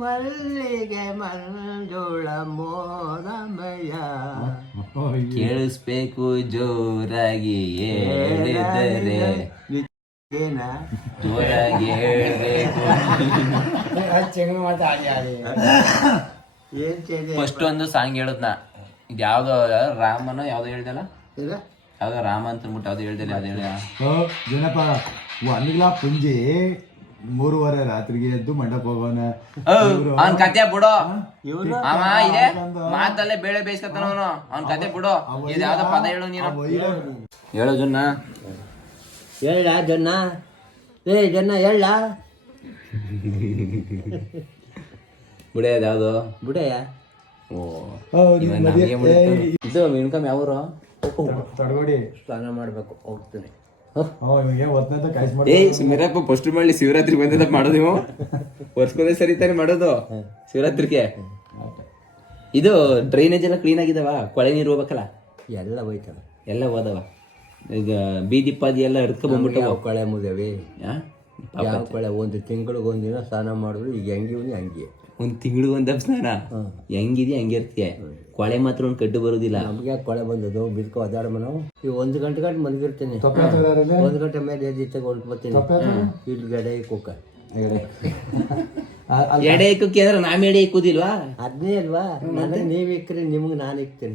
ಮಲ್ಲಿಗೆ ಮಂಜುಳ ಮೋನಮಯ ಕೇಳಿಸ್ಬೇಕು ಜೋರಾಗಿ ಹೇಳಿದರೆ ಏನ ಜೋರಾಗಿ ಹೇಳ್ಬೇಕು. ಫಸ್ಟ್ ಒಂದು ಸಾಂಗ್ ಹೇಳದ್ನ ಇದು ಯಾವ್ದೋ ರಾಮನೋ ಯಾವ್ದೋ ಹೇಳ್ದಲ್ಲ, ಯಾವ್ದೋ ರಾಮ ಅಂತ ಅಂದ್ಬಿಟ್ಟು ಯಾವ್ದು ಹೇಳ್ದಿಲ್ಲ, ಅದು ಹೇಳ ಜನಪ ಒಂದ್ಗ್ಲಾ ಪುಂಜಿ 3:30 ರಾತ್ರಿಗೆ ಎದ್ದು ಮಂಡಪ ಹೋಗೋಣ. ಅವ್ನ ಕತೆ ಬಿಡೋ, ಅವ ಇದೆ ಮಾತಲ್ಲೇ ಬೇಳೆ ಬೇಯಿಸ್ಕತ್ತಾನ ಅವನು. ಅವ್ನ ಕತೆ ಬಿಡೋ, ಇದು ಯಾವ್ದೋ ಪದ ಹೇಳು ನೀನು, ಹೇಳೋ ಜೊನ್ನ. ಹೇಳ ಜನ್ನ, ಏ ಜನ್ನ ಹೇಳ ಬಿಡಿಯೋದು ಯಾವ್ದು ಬಿಡಯ್ಯ. ಇದು ಇನ್ಕಮ್ ಯಾವ್ರು ತಡಗೋಡಿ ಸ್ನಾನ ಮಾಡ್ಬೇಕು, ಹೋಗ್ತೀನಿ. ಸುಮಿರಪ್ಪ ಫಸ್ಟ್ ಮಾಡಿ ಶಿವರಾತ್ರಿ ಬಂದ ಮಾಡೋದು ನೀವು ವರ್ಷಕ್ಕೊಂದೇ ಸರಿ ತಾನೆ ಮಾಡೋದು ಶಿವರಾತ್ರಿಗೆ. ಇದು ಡ್ರೈನೇಜ್ ಎಲ್ಲ ಕ್ಲೀನ್ ಆಗಿದಾವ, ಕೊಳೆ ನೀರು ಹೋಗ್ಬೇಕಲ್ಲ, ಎಲ್ಲ ಹೋಯ್ತವ, ಎಲ್ಲ ಹೋದವ. ಈಗ ಬೀದಿ ಪಾದಿ ಎಲ್ಲ ಹರ್ಕೊ ಬಂದ್ಬಿಟ್ಟು ಕೊಳೆ ಮುದೇವಿ. ಯಾವ ಕೊಳೆ? ಒಂದು ತಿಂಗಳಿಗೆ ಒಂದಿನ ಸ್ನಾನ ಮಾಡಿದ್ರು. ಈಗ ಹೆಂಗಿವ್ನಿ ಹಂಗೆ, ಒಂದ್ ತಿಂಗಳಿಗೆ ಒಂದ್ ಸ್ನಾನ ಹೆಂಗಿದ್ಯಾ ಹಂಗೆ ಇರ್ತೀಯ. ಕೊಳೆ ಮಾತ್ರ ಒಂದ್ ಕಡ್ಡು ಬರೋದಿಲ್ಲ. ನಮ್ಗೆ ಕೊಳೆ ಬಂದದ್ದು ಬಿದ್ಕೊ ಒದಾಡ ಮನವು. ಈಗ 1 ಗಂಟೆ ಮಲಗಿರ್ತೀನಿ, 1 ಗಂಟೆ ಮೇಲೆ ಎದ್ದಿತ್ತಾಗ ಹೊಲ್ಟ್ಬರ್ತೀನಿ. ಇಲ್ಲಿ ಗಡೆ ಕುಕ್ಕ ಎಡೆ ಇಕ್ಕಕ್ಕೆ ಅಂದ್ರೆ ನಾವ್ ಎಡೆ ಇಕ್ಕುದಿಲ್ವಾ? ಅದನ್ನೇ ಅಲ್ವಾ, ನನಗೆ ನೀವ್ ಇಕ್ಕ್ರಿ, ನಿಮ್ಗೆ ನಾನು ಇಕ್ತೀನಿ.